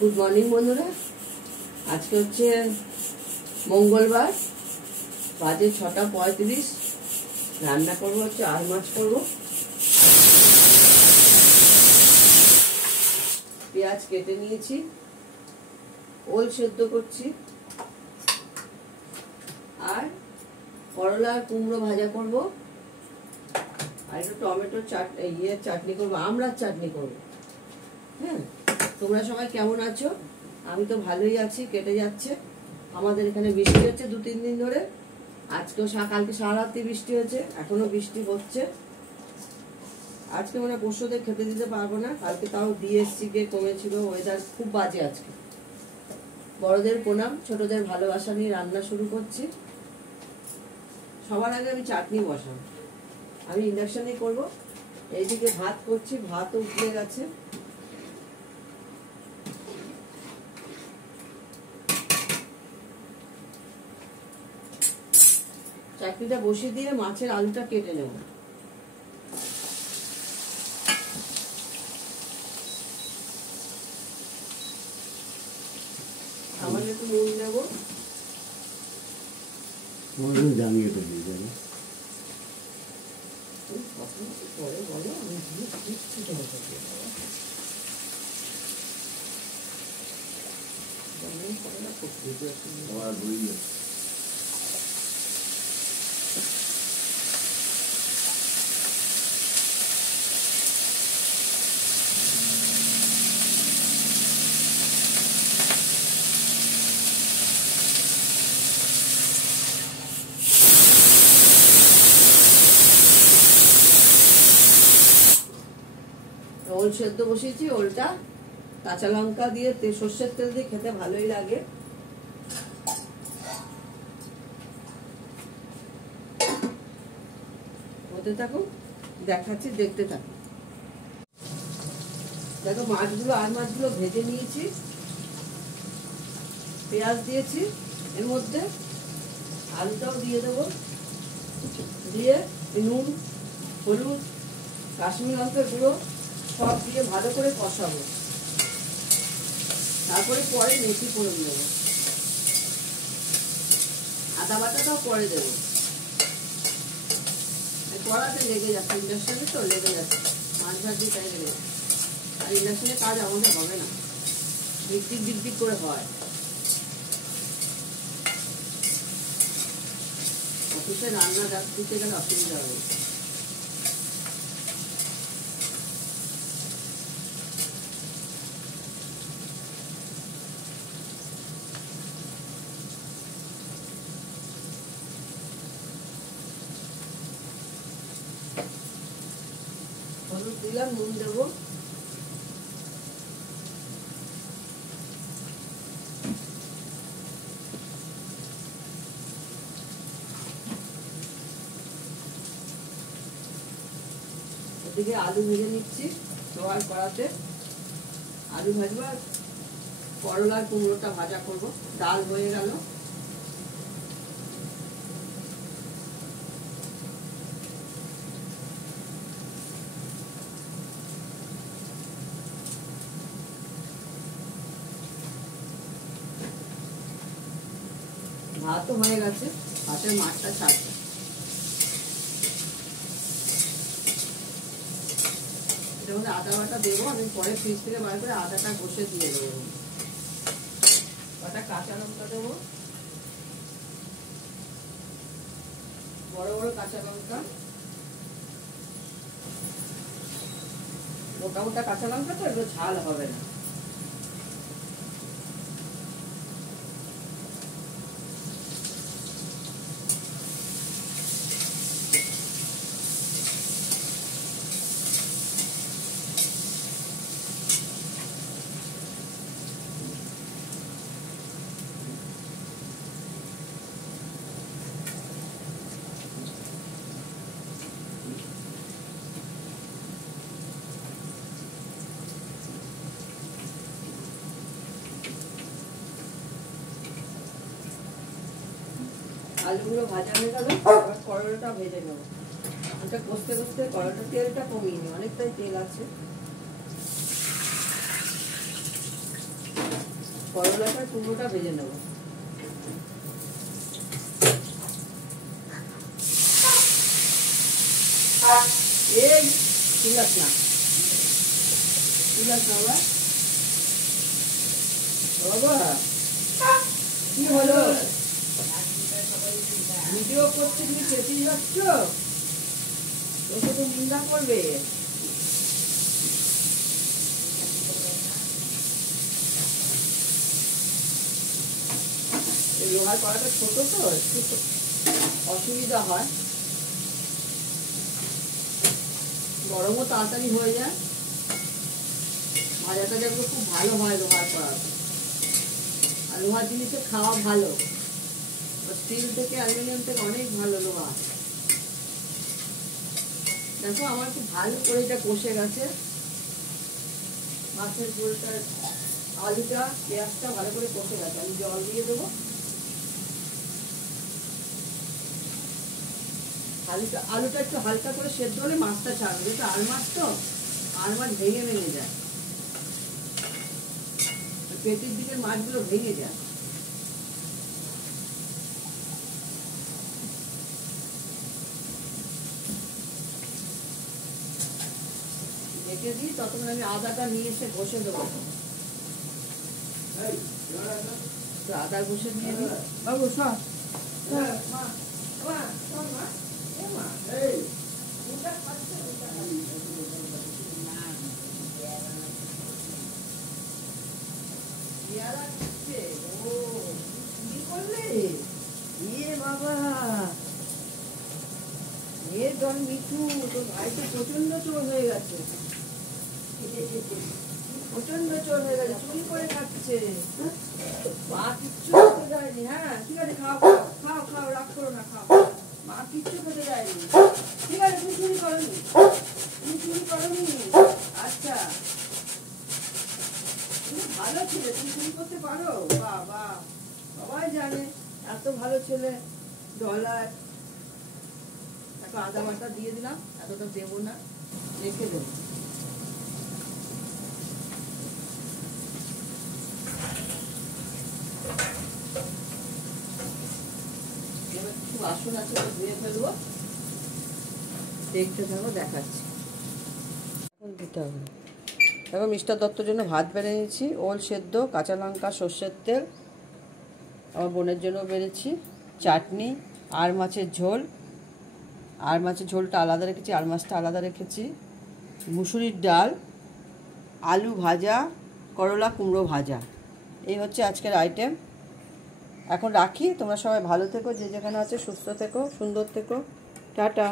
Good morning বন্ধুরা। আজকে হচ্ছে মঙ্গলবার, বাজে 6:35। রান্না করবো হচ্ছে আর মাছ করবো। পেঁয়াজ কেটে নিয়েছি, ওল সেদ্ধ করছি, আর করলা আর কুমড়ো ভাজা করবো, আর একটু টমেটো চাটনি করবো, আমড়ার চাটনি করবো। হ্যাঁ, তোমরা সবাই কেমন আছো? আমি তো ভালোই আছি, কেটে যাচ্ছে। আমাদের এখানে বৃষ্টি হচ্ছে 2-3 দিন ধরে। আজকেও কালকে সারা রাত্রি বৃষ্টি হয়েছে, এখনো বৃষ্টি হচ্ছে। আজকে মানে পরশুদের খেতে দিতে পারবো না, কালকে তাও দিয়ে এসছি, গিয়ে কমেছিল। ওয়েদার খুব বাজে আজকে। বড়দের প্রণাম, ছোটদের ভালোবাসা নিয়ে রান্না শুরু করছি। সবার আগে আমি চাটনি বসাবো, আমি ইন্ডাকশনে করবো। এইদিকে ভাত করছি, ভাতও উঠে গেছে। চাটনিটা বসিয়ে দিয়ে মাছের আলুটা কেটে নেব। আমার একটু নুন দেবো। জানিয়ে তো দিয়ে যাবে পরে বলো, আমি দিচ্ছি তোমাকে। ওল সেদ্ধ বসিয়েছি, ওলটা কাঁচা লঙ্কা দিয়ে সর্ষের তেল দিয়ে খেতে ভালোই লাগে। হতে থাকুন, দেখাচ্ছি, দেখতে থাকুন। দেখো মাছগুলো, আর মাছগুলো ভেজে নিয়েছি, পেঁয়াজ দিয়েছি, এর মধ্যে আলুটাও দিয়ে দেবো, দিয়ে নুন, হলুদ, কাশ্মীরি লঙ্কার গুঁড়ো সব দিয়ে ভালো করে কষাবো। তারপরে পরে মেথি ফোড়ন দেবো, আদা বাটাটাও পরে দেবো। কড়াতে লেগে যাচ্ছে, ইন্ডাকশনে তো লেগে যাচ্ছে, মাছ ভাজি তাই লেগে যাচ্ছে। আর ইন্ডাকশনে কাজ আমাদের হবে না, বিকবিক বিকবিক করে হয়। অফিসে রান্না দিতে গেলে অসুবিধা হবে। হলুদ দিলাম, নুন দেবো, এদিকে আলু ভেজে নিচ্ছি লোহার কড়াতে। আলু ভাজবো আর করলার কুমড়োটা ভাজা করবো। ডাল হয়ে গেল। ভাতও হয়ে গেছে, ভাতের মাছটা ছাড়ছে। এটার মধ্যে আদা বাটা দেবো, আমি পরে ফ্রিজ থেকে বার করে আদাটা কষে দিয়ে দেবো। কটা কাঁচা লঙ্কা দেবো, বড় বড় কাঁচা লঙ্কা, মোটা মোটা কাঁচা লঙ্কা, তো এগুলো ঝাল হবে না। আলুগুলো ভাজা হয়ে গেল, এবার করলাটা ভেজে নেবো। এটা কষতে কষতে করলাটার তেলটা কমিয়ে নিই, অনেকটাই তেল আছে। করলাটা কুমড়োটা ভেজে নেব। এই চিল্লাস না বাবা, কি হলো? ভিডিও করতে তুমি চেঁচিয়ে যাচ্ছ, ওকে তো নিন্দা করবে। লোহার কড়াটা ছোট তো একটু অসুবিধা হয়, গরমও তাড়াতাড়ি হয়ে যায়, ভাজা টাজাগুলো খুব ভালো হয় লোহার কড়াতে। আর লোহার জিনিসে খাওয়া ভালো, স্টিল থেকে অ্যালুমিনিয়াম থেকে অনেক ভালো লোহা। দেখো আমার খুব ভালো করে এটা কষে গেছে, মাছের ঝোলটা, আলুটা, পেঁয়াজটা ভালো করে কষে গেছে। আমি জল দিয়ে দেবো। আলুটা একটু হালকা করে সেদ্ধ হলে মাছটা ছাড়বে, যেহেতু আর মাছ তো, আর মাছ ভেঙে ভেঙে যায়, পেটের দিকের মাছগুলো ভেঙে যায়। রেখে দিই, ততক্ষণ আমি আদাটা নিয়ে এসে ঘষে দেবো। আদা ঘষে নিয়ে দিই। বাবু সর, মিঠু তোর ভাই তো প্রচন্ড চোর হয়ে গেছে, প্রচন্ড চোর হয়ে গেছে, চুরি করে খাচ্ছে। মা কিচ্ছু খেতে যায়নি। হ্যাঁ ঠিক আছে, খাও খাও খাও, রাগ করো না, খাও। মা কিচ্ছু খেতে যায়নি, ঠিক আছে? তুমি চুরি করনি, তুমি চুরি করনি। আচ্ছা, তুমি ভালো ছেলে, তুমি চুরি করতে পারো? বাবা, সবাই জানে এত ভালো ছেলে। ডলার একটা আদা বাটা দিয়ে দিলাম, এতটা দেবো না, রেখে দেবো। এবার কিছু বাসন আছে, ধুয়ে ফেলবো, দেখতে থাকো, দেখাচ্ছি। এখন দিতে হবে। দেখো মিস্টার দত্তর জন্য ভাত বেড়ে নিয়েছি, ওল সেদ্ধ, কাঁচা লঙ্কা, সর্ষের তেল। আমার বোনের জন্য বেড়েছি চাটনি, আর মাছের ঝোল, আর মাছের ঝোলটা আলাদা রেখেছি, আর মাছটা আলাদা রেখেছি, মুসুরির ডাল, আলু ভাজা, করলা কুমড়ো ভাজা। এই হচ্ছে আজকের আইটেম। এখন রাখি, তোমরা সবাই ভালো থেকো, যে যেখানে আছে সুস্থ থেকো, সুন্দর থেকো, টাটা।